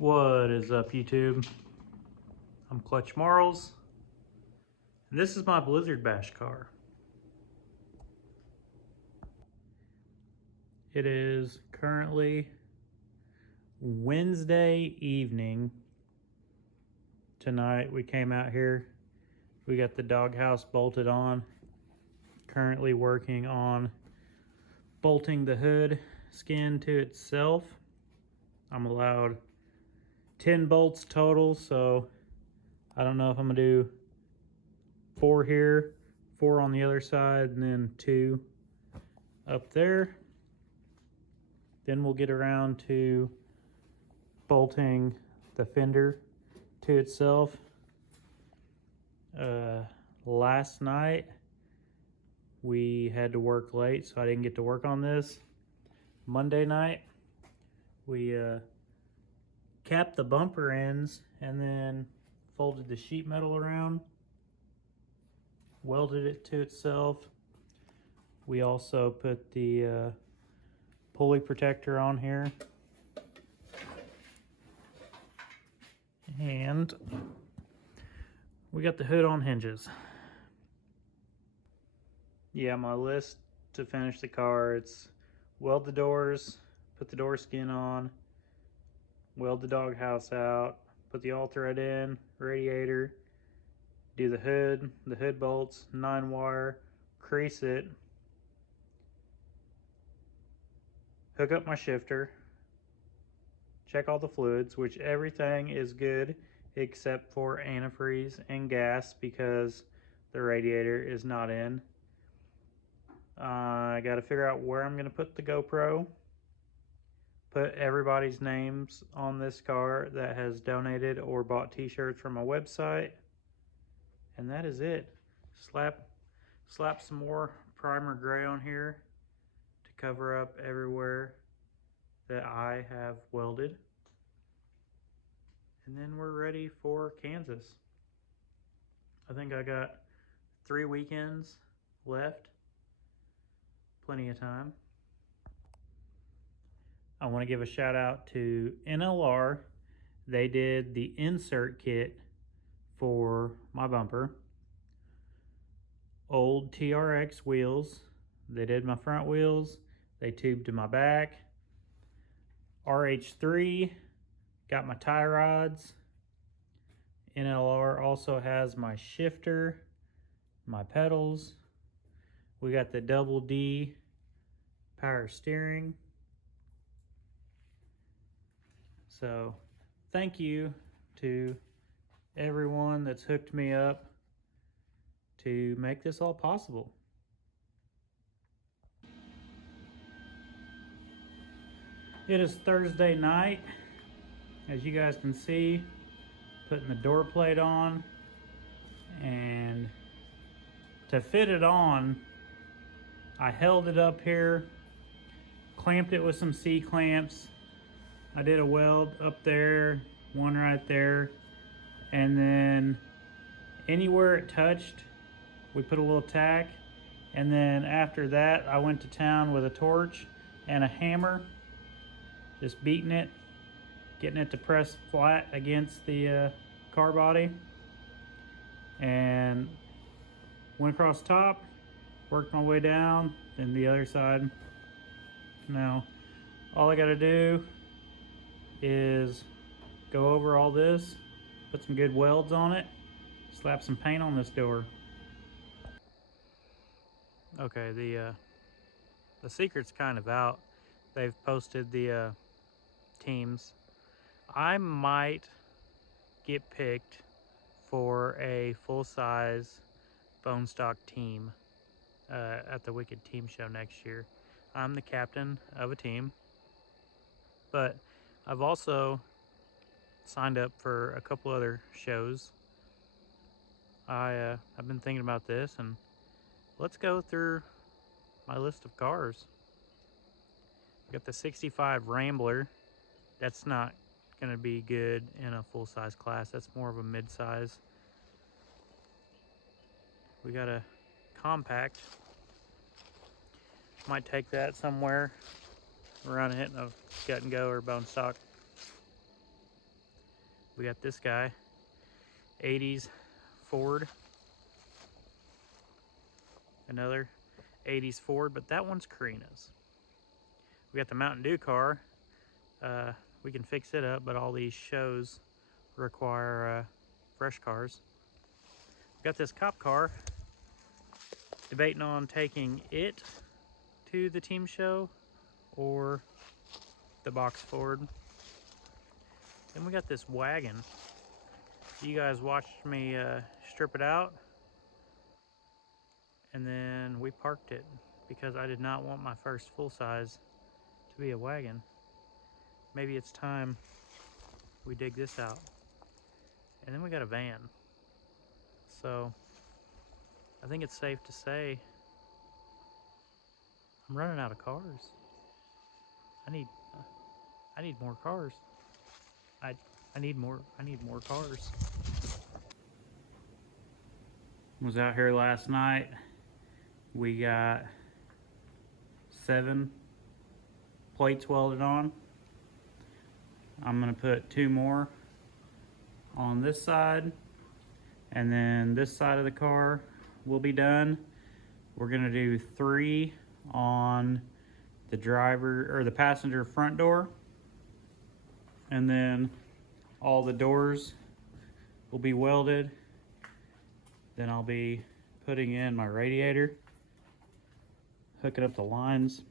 What is up, YouTube? I'm Clutch Marles, and this is my Blizzard Bash car. It is currently Wednesday evening. Tonight we came out here. We got the doghouse bolted on. Currently working on bolting the hood skin to itself. I'm allowed 10 bolts total, so I don't know if I'm gonna do 4 here, 4 on the other side, and then 2 up there. Then we'll get around to bolting the fender to itself. Last night we had to work late, so I didn't get to work on this. Monday night we capped the bumper ends and then folded the sheet metal around, welded it to itself. We also put the pulley protector on here, and we got the hood on hinges. Yeah, my list to finish the car, it's weld the doors, put the door skin on, weld the doghouse out, put the all thread in, radiator, do the hood bolts, 9-wire, crease it, hook up my shifter, check all the fluids, which everything is good except for antifreeze and gas because the radiator is not in. I got to figure out where I'm going to put the GoPro. Put everybody's names on this car that has donated or bought t-shirts from my website. And that is it. Slap some more primer gray on here to cover up everywhere that I have welded. And then we're ready for Kansas. I think I got 3 weekends left. Plenty of time. I want to give a shout out to NLR. They did the insert kit for my bumper. Old TRX wheels. They did my front wheels. They tubed to my back. RH3 got my tie rods. NLR also has my shifter, my pedals. We got the double D power steering. So thank you to everyone that's hooked me up to make this all possible. It is Thursday night. As you guys can see, putting the door plate on, and to fit it on, I held it up here, clamped it with some C-clamps. I did a weld up there, one right there, and then anywhere it touched, we put a little tack, and then after that, I went to town with a torch and a hammer, just beating it, getting it to press flat against the car body, and went across top, worked my way down, then the other side. Now, all I gotta do is go over all this, put some good welds on it, slap some paint on this door. Okay, the secret's kind of out. They've posted the teams. I might get picked for a full-size bone stock team at the Wicked Team Show next year. I'm the captain of a team, but I've also signed up for a couple other shows. I've been thinking about this, and let's go through my list of cars. Got the 65 Rambler. That's not going to be good in a full-size class. That's more of a mid-size. We got a compact. Might take that somewhere around hitting a gut and go or bone stock. We got this guy, 80s Ford. Another 80s Ford, but that one's Carina's. We got the Mountain Dew car. We can fix it up, but all these shows require fresh cars. We got this cop car. Debating on taking it to the team show or the box Ford. Then we got this wagon. You guys watched me strip it out, and then we parked it because I did not want my first full size to be a wagon. Maybe it's time we dig this out. And then we got a van. So I think it's safe to say I'm running out of cars. I need more cars. I need more cars. Was out here last night. We got 7 plates welded on. I'm gonna put 2 more on this side, and then this side of the car will be done. We're gonna do 3 on the driver or the passenger front door, and then all the doors will be welded. Then I'll be putting in my radiator, hooking up the lines.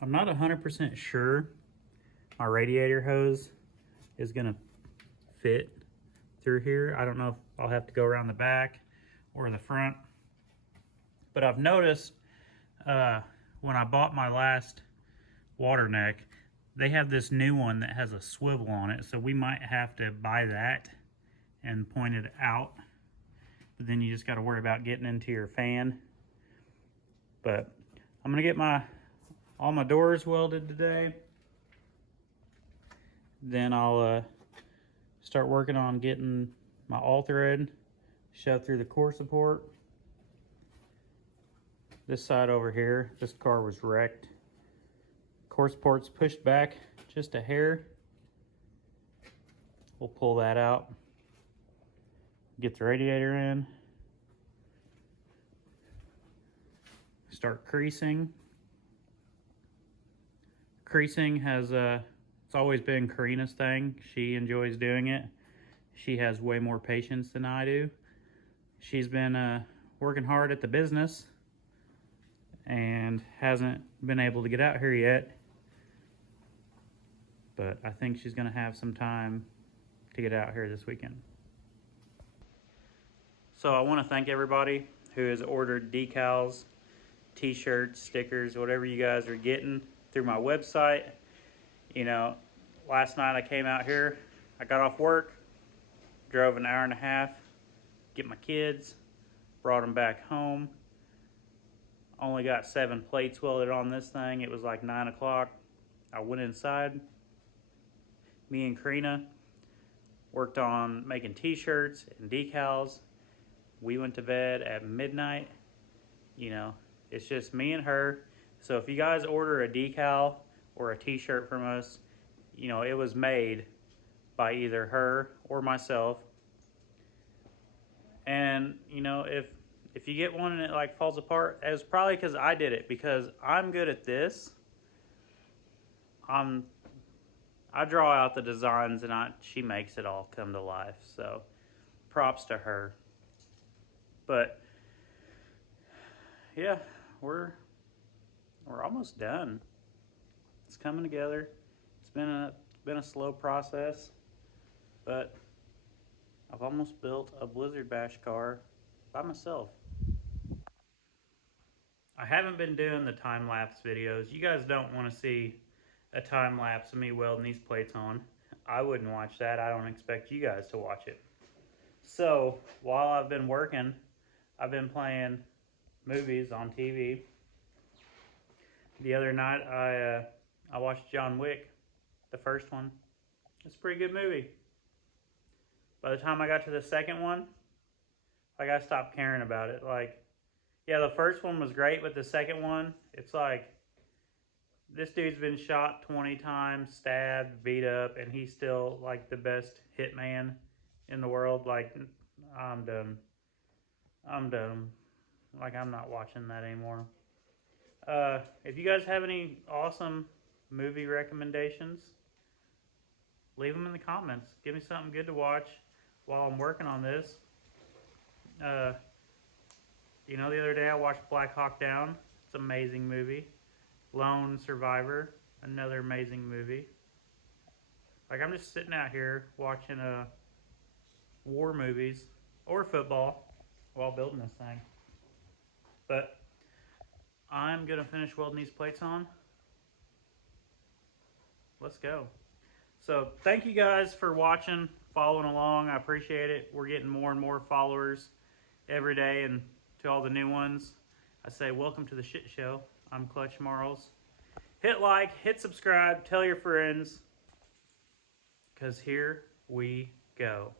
I'm not 100% sure my radiator hose is gonna fit through here. I don't know if I'll have to go around the back or the front. But I've noticed when I bought my last water neck, they have this new one that has a swivel on it. So we might have to buy that and point it out. But then you just gotta worry about getting into your fan. But I'm gonna get all my doors welded today. Then I'll start working on getting my all thread shoved through the core support. This side over here, this car was wrecked. Core support's pushed back just a hair. We'll pull that out. Get the radiator in. Start creasing. Creasing has it's always been Karina's thing. She enjoys doing it. She has way more patience than I do. She's been working hard at the business and hasn't been able to get out here yet. But I think she's gonna have some time to get out here this weekend. So I wanna thank everybody who has ordered decals, t-shirts, stickers, whatever you guys are getting through my website. You know, last night I came out here, I got off work, drove an hour and a half, get my kids, brought them back home. Only got 7 plates welded on this thing. It was like 9 o'clock. I went inside. Me and Karina worked on making t-shirts and decals. We went to bed at midnight. You know, it's just me and her. So if you guys order a decal or a t-shirt from us, you know, it was made by either her or myself. And, you know, if you get one and it like falls apart, it's probably because I did it, because I'm good at this. I draw out the designs and she makes it all come to life. So props to her. But yeah, we're almost done. It's coming together. It's been a slow process, but I've almost built a Blizzard Bash car by myself. I haven't been doing the time-lapse videos. You guys don't want to see a time-lapse of me welding these plates on. I wouldn't watch that. I don't expect you guys to watch it. So while I've been working, I've been playing movies on TV. The other night I watched John Wick, the first one. It's a pretty good movie. By the time I got to the second one, like, I stopped caring about it. Like, yeah, the first one was great, but the second one, it's like This dude's been shot 20 times, stabbed, beat up, and he's still like the best hitman in the world. Like, I'm done. I'm done. Like, I'm not watching that anymore. If you guys have any awesome movie recommendations, leave them in the comments. Give me something good to watch while I'm working on this. The other day I watched Black Hawk Down. It's an amazing movie. Lone Survivor, another amazing movie. Like, I'm just sitting out here watching war movies or football while building this thing. But I'm gonna finish welding these plates on. Let's go. So thank you guys for watching, following along. I appreciate it. We're getting more and more followers every day, and to all the new ones, I say welcome to the shit show. I'm Clutch Marles. Hit like, hit subscribe, tell your friends, because here we go.